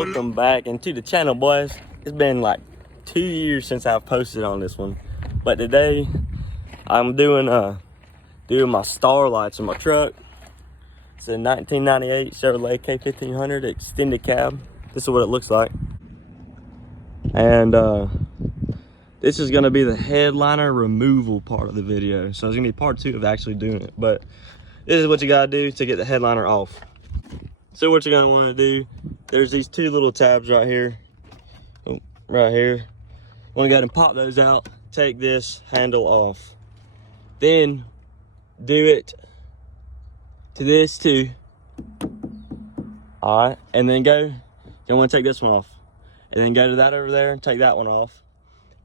Welcome back into the channel, boys. It's been like 2 years since I've posted on this one, but today I'm doing my Starlights in my truck. It's a 1998 Chevrolet K1500 extended cab. This is what it looks like, and this is going to be the headliner removal part of the video. So it's going to be part 2 of actually doing it, but this is what you got to do to get the headliner off. So what you're going to want to do, there's these 2 little tabs right here. Oh, right here. You want to go ahead and pop those out. Take this handle off. Then do it to this too. Alright, and then go. You want to take this one off. And then go to that over there and take that one off.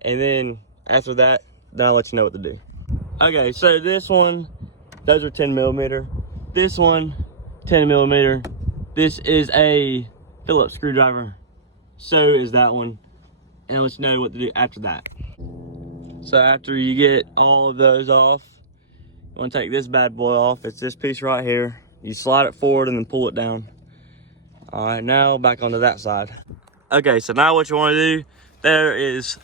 And then after that, then I'll let you know what to do. Okay, so this one, those are 10mm. This one, 10mm. This is a Phillips screwdriver. So is that one. And I'll let you know what to do after that. So after you get all of those off, you want to take this bad boy off. It's this piece right here. You slide it forward and then pull it down. All right, now back onto that side. Okay, so now what you want to do, there is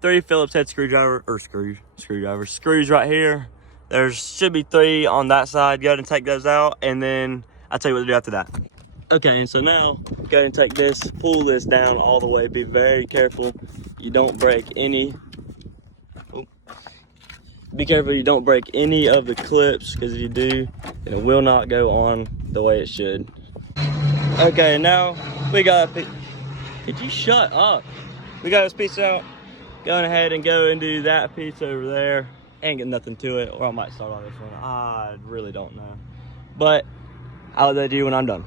3 Phillips head screwdriver, or screws right here. There should be 3 on that side. Go ahead and take those out, and then I'll tell you what to do after that. Okay, and so now, go ahead and take this, pull this down all the way. Be very careful you don't break any. Oh. Be careful you don't break any of the clips, because if you do, it will not go on the way it should. Okay, now we got a could you shut up? We got this piece out. Go ahead and go and do that piece over there. Ain't get nothing to it, or I might start on this one. I really don't know. But I'll let you when I'm done.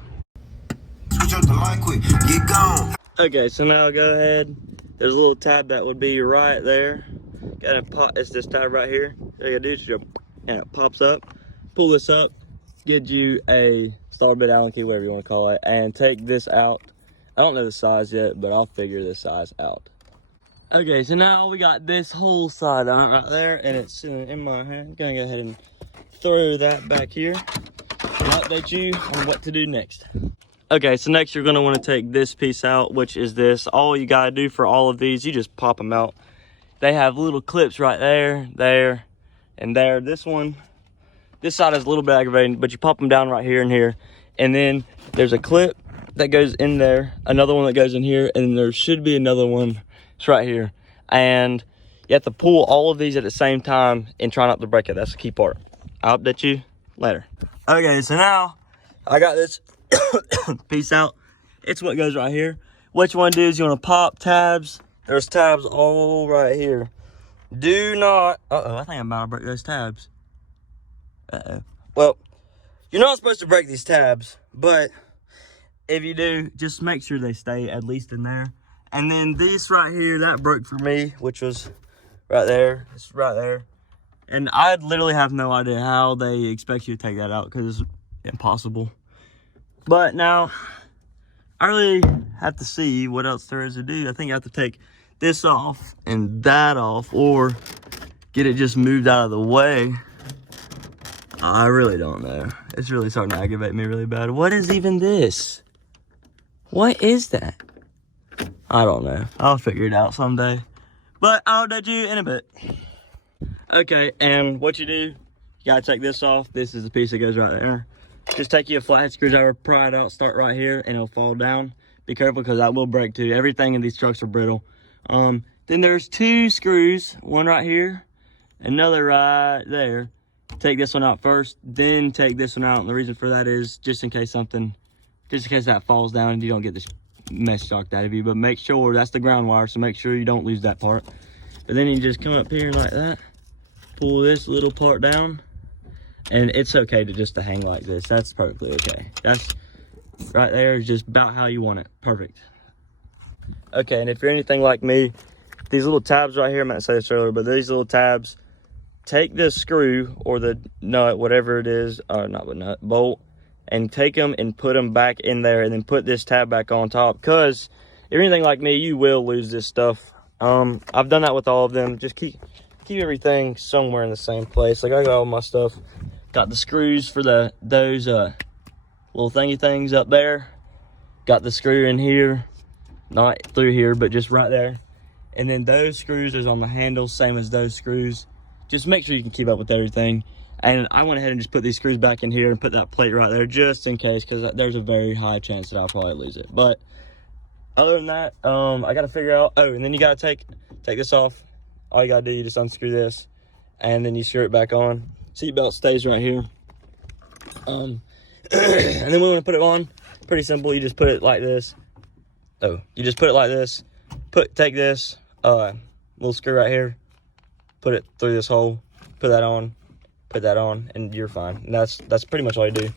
Switch up the mic quick, get gone. Okay, so now go ahead. There's a little tab that would be right there. Gotta pop, it's this tab right here. All you gotta do is and it pops up. Pull this up, get you a star bit Allen key, whatever you want to call it, and take this out. I don't know the size yet, but I'll figure this size out. Okay, so now we got this whole side on right there, and it's sitting in my hand. Gonna go ahead and throw that back here and update you on what to do next. Okay, so next you're gonna want to take this piece out, which is this. All you gotta do for all of these, you just pop them out. They have little clips right there, there, and there. This side is a little bit aggravating, but you pop them down right here and here, and then there's a clip that goes in there, another one that goes in here, and there should be another one. It's right here, and you have to pull all of these at the same time and try not to break it. That's the key part. I'll update you later. Okay, so now I got this piece out. It's what goes right here. What you want to do is you want to pop tabs. There's tabs all right here. Do not, I think I'm about to break those tabs. Well, you're not supposed to break these tabs, but if you do, just make sure they stay at least in there. And then this right here, that broke for me, which was right there. It's right there. And I literally have no idea how they expect you to take that out, because it's impossible. But now, I really have to see what else there is to do. I think I have to take this off and that off, or get it just moved out of the way. I really don't know. It's really starting to aggravate me really bad. What is even this? What is that? I don't know. I'll figure it out someday. But I'll update you in a bit. Okay, and what you do, you gotta take this off. This is the piece that goes right there. Just take you a flathead screwdriver, pry it out, start right here, and it'll fall down. Be careful, because that will break too. Everything in these trucks are brittle. Then there's 2 screws, one right here, another right there. Take this one out first, then take this one out. And the reason for that is just in case that falls down and you don't get this mess shocked out of you. But make sure that's the ground wire, so make sure you don't lose that part. But then you just come up here like that, pull this little part down, and it's okay to hang like this. That's perfectly okay. That's right there is just about how you want it. Perfect. Okay, and if you're anything like me, these little tabs right here, I meant to say this earlier, but these little tabs, take this screw or the nut, whatever it is, or not the nut, bolt, and take them and put them back in there, and then put this tab back on top, because if you're anything like me, you will lose this stuff. I've done that with all of them. Just keep everything somewhere in the same place. Like, I got all my stuff, got the screws for those little thingy things up there, got the screw in here, not through here, but just right there. And then those screws is on the handle, same as those screws. Just make sure you can keep up with everything. And I went ahead and just put these screws back in here and put that plate right there just in case, because there's a very high chance that I'll probably lose it. But other than that, I gotta figure out, oh, and then you gotta take this off. All you gotta do, you just unscrew this and then you screw it back on. Seatbelt stays right here. And then we want to put it on, pretty simple. You just put it like this. Oh, you just put it like this. Take this little screw right here, put it through this hole, put that on, and you're fine. And that's pretty much all you do.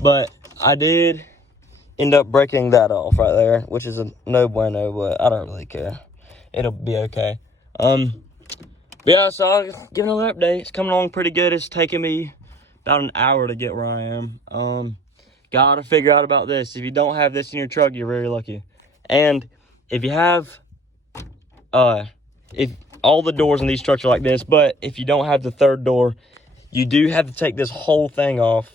But I did end up breaking that off right there, which is a no bueno, but I don't really care. It'll be okay. But yeah, so I'll give another update. It's coming along pretty good. It's taking me about an hour to get where I am. Gotta figure out about this. If you don't have this in your truck, you're very lucky. And if you have, if all the doors in these trucks are like this, but if you don't have the third door, you do have to take this whole thing off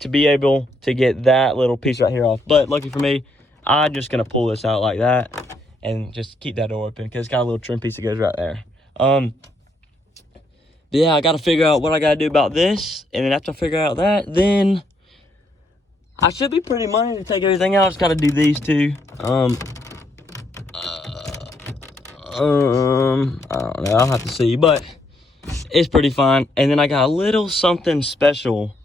to be able to get that little piece right here off. But lucky for me, I'm just gonna pull this out like that and just keep that door open because it's got a little trim piece that goes right there. Yeah, I gotta figure out what I gotta do about this, and then after I figure out that, then I should be pretty money to take everything out. I just gotta do these two. I don't know, I'll have to see, but it's pretty fine. And then I got a little something special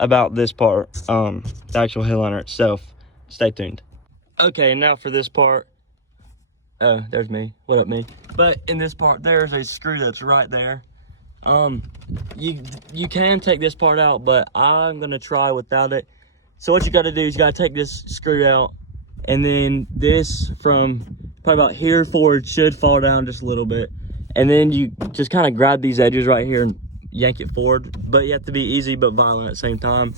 about this part, the actual headliner itself. Stay tuned. Okay, now for this part. Oh, there's me. What up, me? But in this part, there's a screw that's right there. You can take this part out, but I'm gonna try without it. So what you gotta do is you gotta take this screw out, and then this from probably about here forward should fall down just a little bit. And then you just kind of grab these edges right here and yank it forward, but you have to be easy but violent at the same time.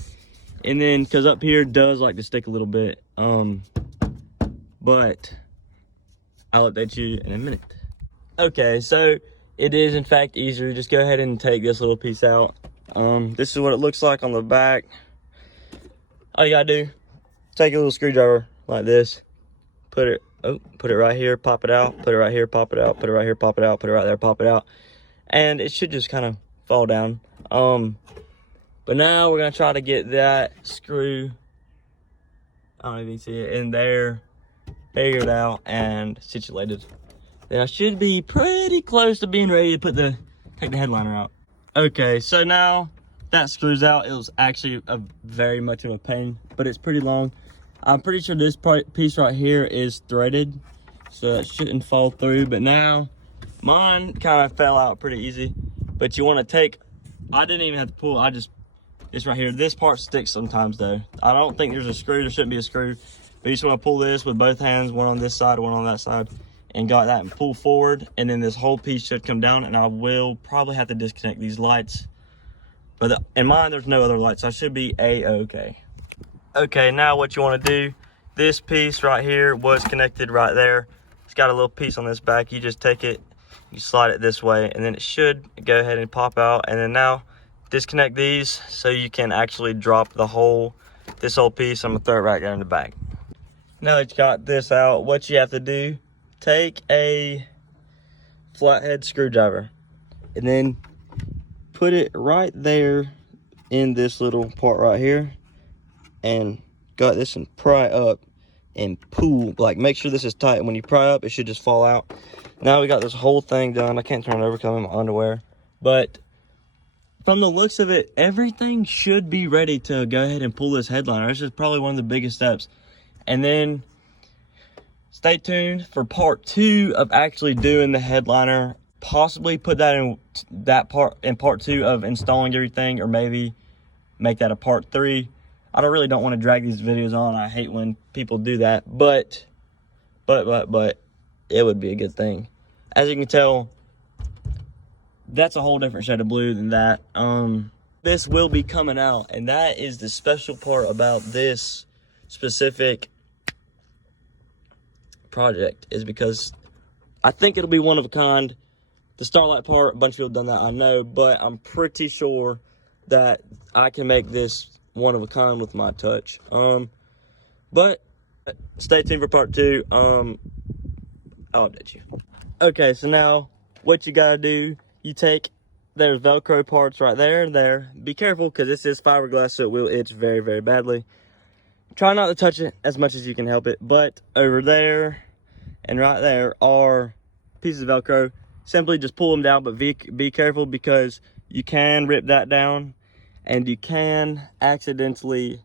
And then, cause up here does like to stick a little bit, but I'll update you in a minute. Okay, so it is in fact easier. Just go ahead and take this little piece out. This is what it looks like on the back. All you gotta do, take a little screwdriver like this, put it right here, pop it out, put it right here, pop it out, put it right here, pop it out, put it right there, pop it out. And it should just kind of fall down. But now we're gonna try to get that screw, I don't even see it, in there, figured out and situated. Then I should be pretty close to being ready to take the headliner out. Okay, so now that screws out. It was actually very much of a pain, but it's pretty long. I'm pretty sure this piece right here is threaded, so that shouldn't fall through. But now mine kind of fell out pretty easy. But you want to take, I didn't even have to pull, it's right here. This part sticks sometimes though. I don't think there's a screw, there shouldn't be a screw. But you just want to pull this with both hands, one on this side, one on that side, and got that and pull forward, and then this whole piece should come down. And I will probably have to disconnect these lights, but in mine there's no other lights, so I should be a-okay. Okay, now what you want to do, this piece right here was connected right there. It's got a little piece on this back. You just take it, you slide it this way, and then it should go ahead and pop out. And then now disconnect these so you can actually drop this whole piece. I'm gonna throw it right there in the back. Now that you got this out, what you have to do, take a flathead screwdriver and then put it right there in this little part right here, and got this and pry up and pull, like make sure this is tight, and when you pry up it should just fall out. Now we got this whole thing done. I can't turn it over because I'm in my underwear, but from the looks of it, everything should be ready to go ahead and pull this headliner. This is probably one of the biggest steps. And then stay tuned for part 2 of actually doing the headliner. Possibly put that in part 2 of installing everything, or maybe make that a part 3. I don't want to drag these videos on. I hate when people do that, but it would be a good thing. As you can tell, that's a whole different shade of blue than that. This will be coming out, and that is the special part about this specific project, is because I think it'll be one of a kind. The Starlight part, a bunch of people have done that, I know, but I'm pretty sure that I can make this one of a kind with my touch. But stay tuned for part 2. I'll update you. Okay, so now what you gotta do, you take, there's Velcro parts right there and there. Be careful because this is fiberglass, so it will itch very, very badly. Try not to touch it as much as you can help it, but over there and right there are pieces of Velcro. Simply just pull them down, but be careful because you can rip that down and you can accidentally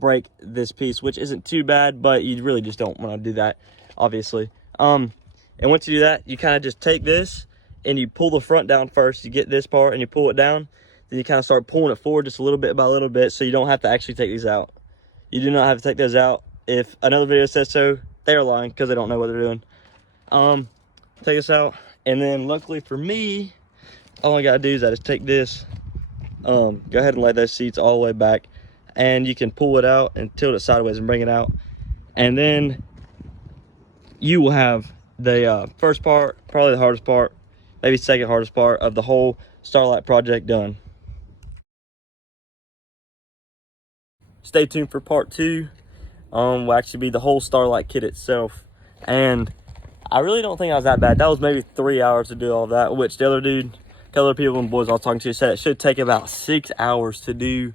break this piece, which isn't too bad, but you really just don't want to do that, obviously. And once you do that, you kind of just take this and you pull the front down first. You get this part and you pull it down, then you kind of start pulling it forward just a little bit by little bit, so you don't have to actually take these out. You do not have to take those out. If another video says so, they're lying because they don't know what they're doing. Take this out, and then luckily for me, all I gotta do is I just take this, go ahead and lay those seats all the way back, and you can pull it out and tilt it sideways and bring it out, and then you will have the first part, probably the hardest part, maybe second hardest part of the whole Starlight project done. Stay tuned for part 2. Will actually be the whole Starlight kit itself, and I really don't think I was that bad. That was maybe 3 hours to do all that, which the other dude, the other people and boys I was talking to said it should take about 6 hours to do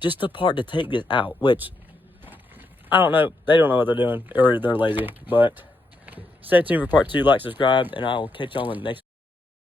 just the part to take this out, which I don't know. They don't know what they're doing, or they're lazy. But stay tuned for part 2. Like, subscribe, and I will catch you on the next